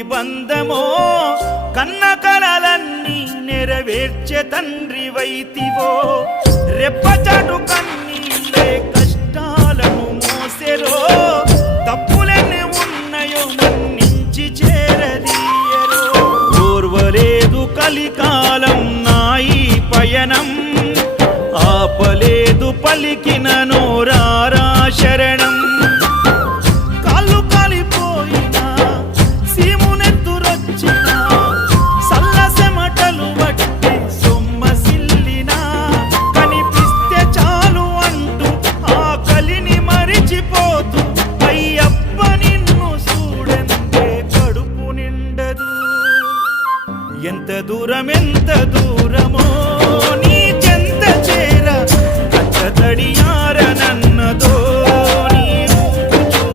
ముక్తి బంధమో కన్న కలలన్నీ నెరవేర్చే తండ్రి వైతివో రెప్పచాటు కన్నీళ్ళే కష్టాలను మోసెరో తప్పులెన్ని ఉన్నాయో మన్నించి చేరదీయరో ఓర్వలేదు కలికాలం నాయి పయనం ఆపలేదు పలికిన నోరారా శరణం కాళ్ళు కాలిపోయినా సీమునెత్తురొచ్చినా సల్లసెమటలు వట్టి సొమ్మసిల్లినా కనిపిస్తే చాలు అంటూ ఆ కలిని మరిచిపోతూ అయ్యప్ప నిన్ను చూడంతే కడుపు నిండదు ఎంత దూరం